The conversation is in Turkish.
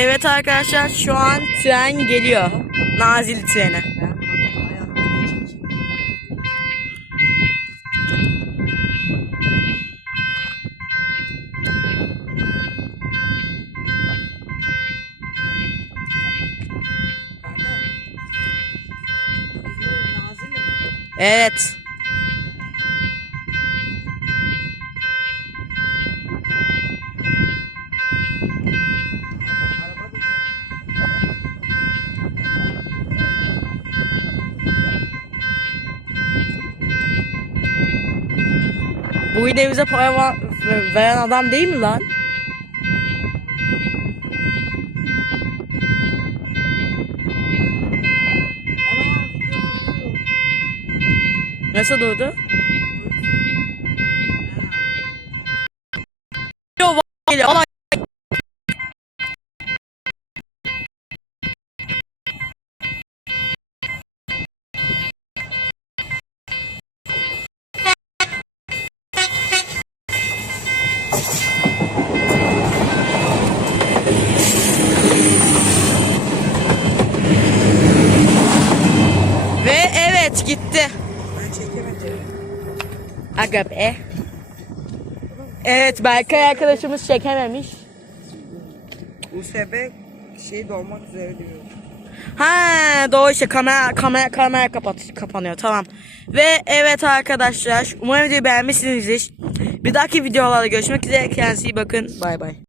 Evet arkadaşlar şu an tren geliyor. Nazilli treni. Evet. Bu yine bize para veren adam değil mi lan? Nasıl durdu? Ve evet gitti. Aga be. Evet Berkay arkadaşımız çekememiş. USB şey dolmak üzere diyor. Ha doğru işte kamera kamera kamera kapat kapanıyor tamam. Ve evet arkadaşlar umarım videoyu beğenmişsinizdir. Bir dahaki videolarda görüşmek üzere kendinize iyi bakın. Bay bay.